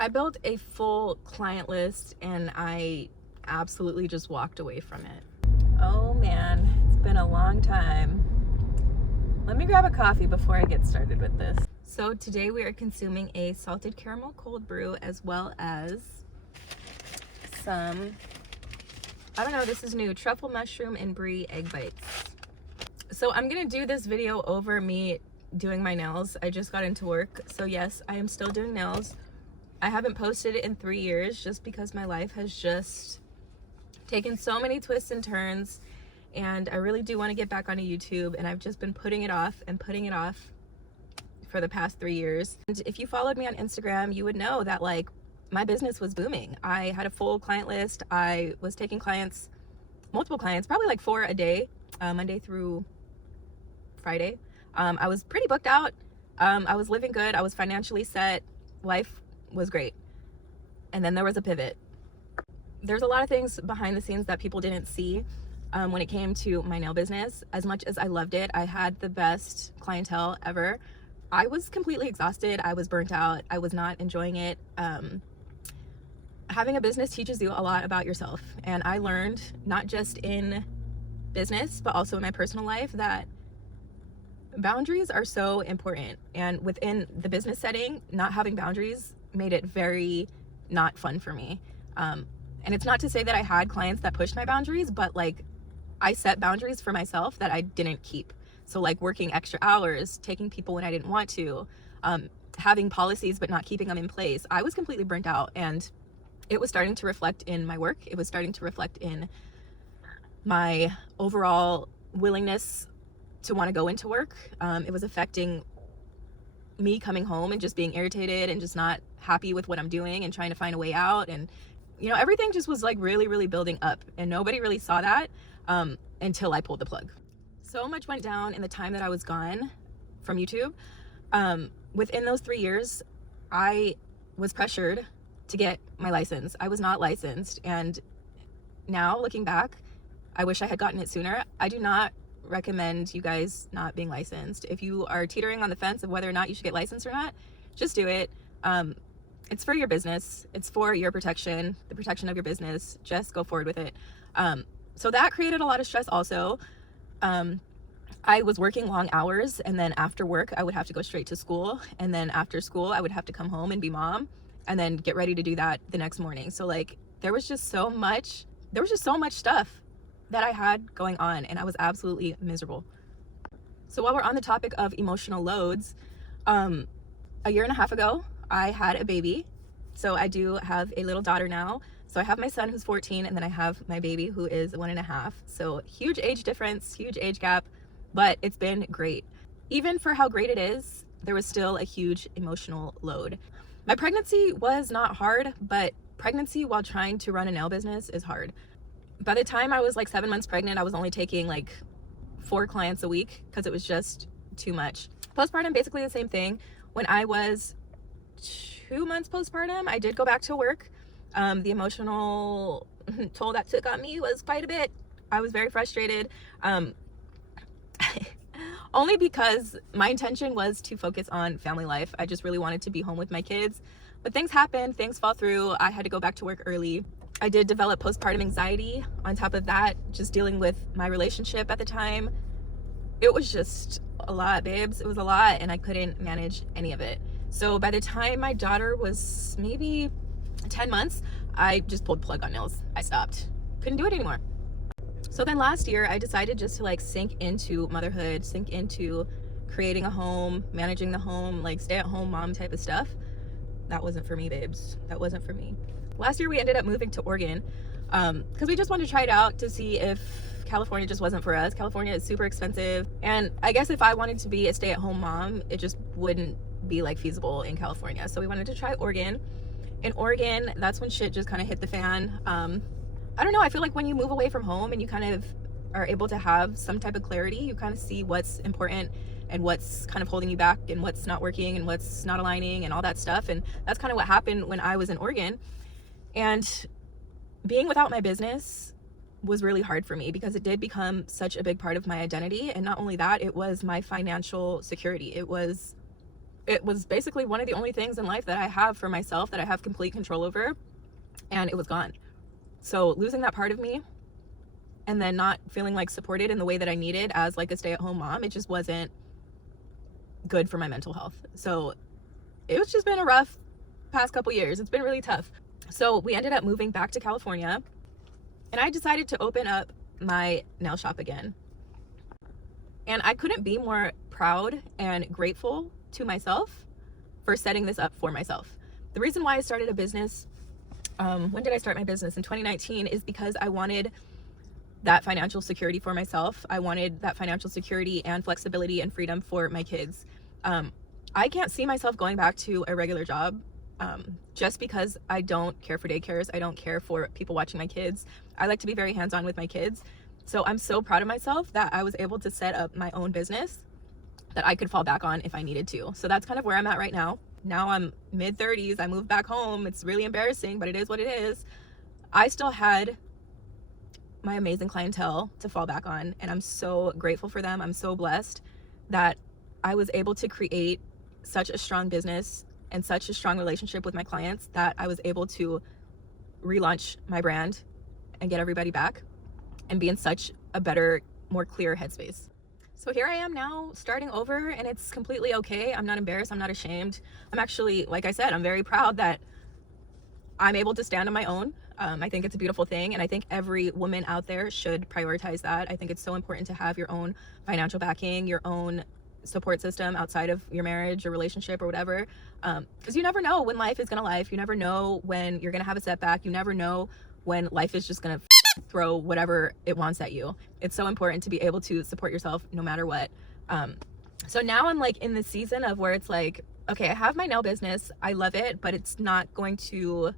I built a full client list and I absolutely just walked away from it. Oh man, it's been a long time. Let me grab a coffee before I get started with this. So today we are consuming a salted caramel cold brew as well as some, I don't know, this is new, truffle mushroom and brie egg bites. So I'm gonna do this video over me doing my nails. I just got into work, so yes, I am still doing nails. I haven't posted it in 3 years just because my life has just taken so many twists and turns, and I really do want to get back onto YouTube, and I've just been putting it off for the past 3 years. And if you followed me on Instagram, you would know that like my business was booming. I had a full client list. I was taking clients, multiple clients, probably like 4 a day, Monday through Friday. I was pretty booked out. I was living good. I was financially set. Life was great. And then there was a pivot. There's a lot of things behind the scenes that people didn't see when it came to my nail business. As much as I loved it, I had the best clientele ever. I was completely exhausted. I was burnt out. I was not enjoying it. Having a business teaches you a lot about yourself. And I learned, not just in business, but also in my personal life, that boundaries are so important. And within the business setting, not having boundaries made it very not fun for me. And it's not to say that I had clients that pushed my boundaries, but like I set boundaries for myself that I didn't keep. So like working extra hours, taking people when I didn't want to, having policies but not keeping them in place. I was completely burnt out, and it was starting to reflect in my work. It was starting to reflect in my overall willingness to want to go into work. It was affecting me coming home and just being irritated and just not happy with what I'm doing and trying to find a way out. And you know, everything just was like really building up, and nobody really saw that until I pulled the plug. So much went down in the time that I was gone from YouTube. Within those 3 years, I was pressured to get my license. I was not licensed, and now looking back, I wish I had gotten it sooner. I do not recommend you guys not being licensed. If you are teetering on the fence of whether or not you should get licensed or not, just do it. It's for your business. It's for your protection, the protection of your business. Just go forward with it. So that created a lot of stress also. I was working long hours, and then after work, I would have to go straight to school. And then after school, I would have to come home and be mom and then get ready to do that the next morning. So like, there was just so much stuff that I had going on, and I was absolutely miserable. So while we're on the topic of emotional loads, a year and a half ago, I had a baby. So I do have a little daughter now. So I have my son who's 14, and then I have my baby who is 1.5. So huge age difference, huge age gap, but it's been great. Even for how great it is, there was still a huge emotional load. My pregnancy was not hard, but pregnancy while trying to run a nail business is hard. By the time I was like 7 months pregnant, I was only taking like 4 clients a week because it was just too much. Postpartum, basically the same thing. When I was 2 months postpartum, I did go back to work. The emotional toll that took on me was quite a bit. I was very frustrated. Only because my intention was to focus on family life. I just really wanted to be home with my kids. But things happened, things fall through. I had to go back to work early. I did develop postpartum anxiety. On top of that, just dealing with my relationship at the time. It was just a lot, babes. It was a lot, and I couldn't manage any of it. So by the time my daughter was maybe 10 months, I just pulled the plug on nails. I stopped. Couldn't do it anymore. So then last year, I decided just to like sink into motherhood, sink into creating a home, managing the home, like stay-at-home mom type of stuff. That wasn't for me, babes. That wasn't for me. Last year, we ended up moving to Oregon because we just wanted to try it out to see if California just wasn't for us. California is super expensive. And I guess if I wanted to be a stay-at-home mom, it just wouldn't be like feasible in California. So we wanted to try Oregon. In Oregon, that's when shit just kind of hit the fan. I don't know. I feel like when you move away from home and you kind of are able to have some type of clarity, you kind of see what's important and what's kind of holding you back and what's not working and what's not aligning and all that stuff. And that's kind of what happened when I was in Oregon. And being without my business was really hard for me because it did become such a big part of my identity. And not only that, it was my financial security. It was it was basically one of the only things in life that I have for myself, that I have complete control over, and it was gone. So losing that part of me, and then not feeling like supported in the way that I needed as like a stay-at-home mom, it just wasn't good for my mental health. So it's just been a rough past couple years. It's been really tough. So we ended up moving back to California, and I decided to open up my nail shop again. And I couldn't be more proud and grateful to myself for setting this up for myself. The reason why I started a business, when did I start my business? In 2019, is because I wanted that financial security for myself. I wanted that financial security and flexibility and freedom for my kids. I can't see myself going back to a regular job just because I don't care for daycares. I don't care for people watching my kids. I like to be very hands-on with my kids. So I'm so proud of myself that I was able to set up my own business that I could fall back on if I needed to. So that's kind of where I'm at right now. Now I'm mid-30s. I moved back home. It's really embarrassing, but it is what it is. I still had my amazing clientele to fall back on, and I'm so grateful for them. I'm so blessed that I was able to create such a strong business and such a strong relationship with my clients that I was able to relaunch my brand and get everybody back and be in such a better, more clear headspace. So here I am now starting over, and it's completely okay. I'm not embarrassed. I'm not ashamed. I'm actually, like I said, I'm very proud that I'm able to stand on my own. I think it's a beautiful thing, and I think every woman out there should prioritize that. I think it's so important to have your own financial backing, your own support system outside of your marriage or relationship or whatever, because you never know when life is gonna life. You never know when you're gonna have a setback. You never know when life is just gonna throw whatever it wants at you. It's so important to be able to support yourself no matter what. So now I'm like in the season of where it's like, okay, I have my nail business. I love it, but it's not going to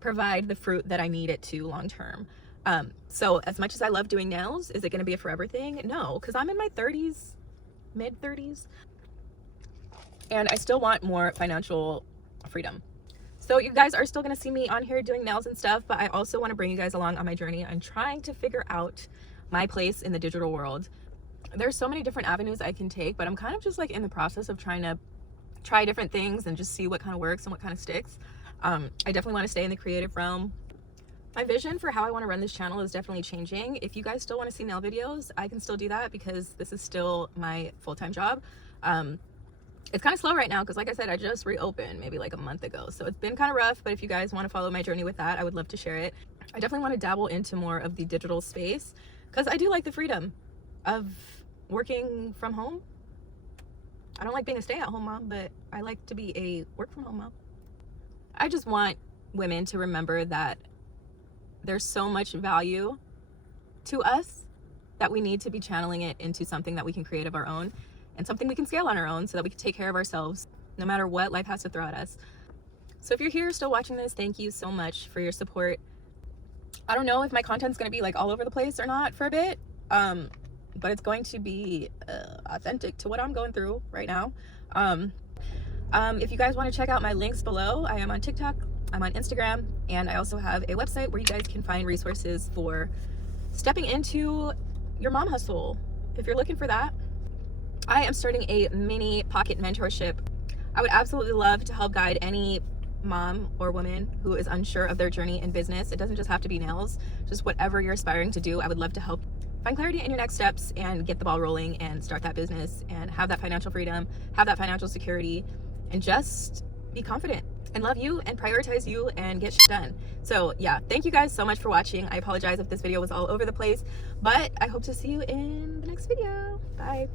provide the fruit that I need it to long term. So as much as I love doing nails, is it going to be a forever thing? No, because I'm in my 30s, mid 30s, and I still want more financial freedom. So you guys are still going to see me on here doing nails and stuff, but I also want to bring you guys along on my journey. I'm trying to figure out my place in the digital world. There's so many different avenues I can take, but I'm kind of just like in the process of trying to try different things and just see what kind of works and what kind of sticks. I definitely want to stay in the creative realm. My vision for how I want to run this channel is definitely changing. If you guys still want to see nail videos, I can still do that because this is still my full-time job. It's kind of slow right now because, like I said, I just reopened maybe like a month ago. So it's been kind of rough, but if you guys want to follow my journey with that, I would love to share it. I definitely want to dabble into more of the digital space because I do like the freedom of working from home. I don't like being a stay-at-home mom, but I like to be a work-from-home mom. I just want women to remember that there's so much value to us that we need to be channeling it into something that we can create of our own and something we can scale on our own so that we can take care of ourselves no matter what life has to throw at us. So if you're here still watching this, thank you so much for your support. I don't know if my content's going to be like all over the place or not for a bit, but it's going to be authentic to what I'm going through right now. If you guys want to check out my links below, I am on TikTok, I'm on Instagram, and I also have a website where you guys can find resources for stepping into your mom hustle. If you're looking for that, I am starting a mini pocket mentorship. I would absolutely love to help guide any mom or woman who is unsure of their journey in business. It doesn't just have to be nails, just whatever you're aspiring to do. I would love to help find clarity in your next steps and get the ball rolling and start that business and have that financial freedom, have that financial security, and just be confident and love you and prioritize you and get shit done. So yeah, thank you guys so much for watching. I apologize if this video was all over the place, but I hope to see you in the next video. Bye.